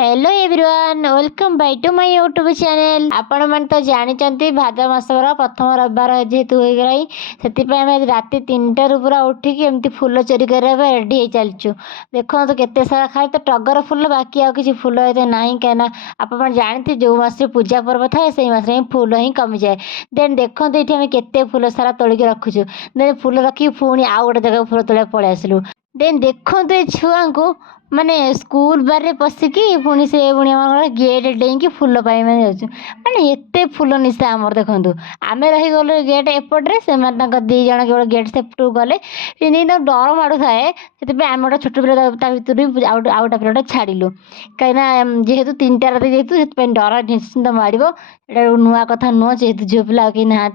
Hello everyone welcome back to my YouTube channel. आपण मैंने तो जानते भाद्र मासर प्रथम रविवार जेहेतु हो गई से राति 3टार पूरा उठिकी एमती फूल चोरी करने रेडी हो चलचु। देखो तो केते सारा खाए तो टगर फूल बाकी आउ किसी फूल ये ना कहीं आप जानते जो मास पूजा पर्व थाए से मास फूल ही कमी जाए। देन देखो ये आम केते फूल सारा तोलिक रखुचु। देन फूल रखी पुणी आउ गोटे जगह फूल तोड़ा पलि आसलु। देन देखो ये छुआ को माने स्कूल बारे पशिकी पुणी से पुणी गेट डेईकी फूल पाई जाऊँ माने एते फूल निशा आमर देखूँ आम रहीगल गेट एपटे से दी जन केवल गेट सेपटू गले डर माड़ू थाए से आम गोटे छोट पिला भितर आउ गोटे पिला छाड़ू कहीं जेहेतु 3टा राति जेहेतु से डर निश्चिंत माड़ एटा नुआ कथा नुह जेहेतु झील पिला कहीं ना।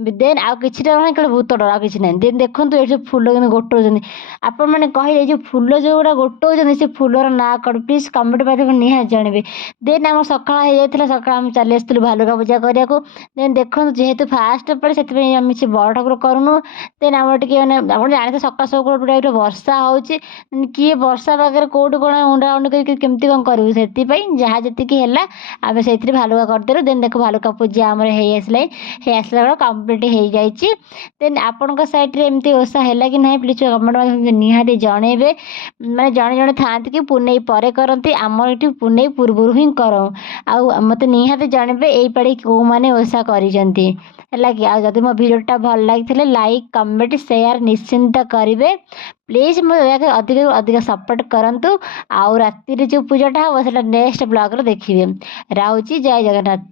देन आउ कि भूत डर किसी ना। देन देखो ये फूल गोटाऊँ आपण मैंने कहले जो फूल जो गुड़ा गोटाऊँ से फूलर ना कौन प्लीज कमेंट माध्यम निहाती जानवे। देन आम सका हो जाता सका चली आसलु भालुका पूजा करने को। देन देखो जेहेतु फास्ट पड़े से से बड़ ठाकुर करूँ। देन आम टे मैंने आप जानते सका सब टाइप वर्षा हो किए वर्षा पाखे कौट कौन उंडा उंडी करमती कौन करूँ से जहाँ जी है आम से भालुका करदेलु। देन देखो भालुका पूजा आम आसला कम्प्लीट हो जाए। देन आपण सैड्रे एमती ओषा है कि ना प्लीज कमेंट माध्यम निहाती जनइबे। मैंने जड़े जड़े था कि पुनई पर करती आमर ये पुनई पूर्व ही कर मत निहाती जनइबे यही पाड़ी कौ मैंने ओषा कर कि मो भिडियोटा भल लगी लाइक कमेंट शेयर निश्चिंत करेंगे। प्लीज मुझे अधिक अधिक सपोर्ट करूँ। आउ राति जो पूजाटा हम से नेक्स्ट ब्लॉग देखिए। राउची जय जगन्नाथ।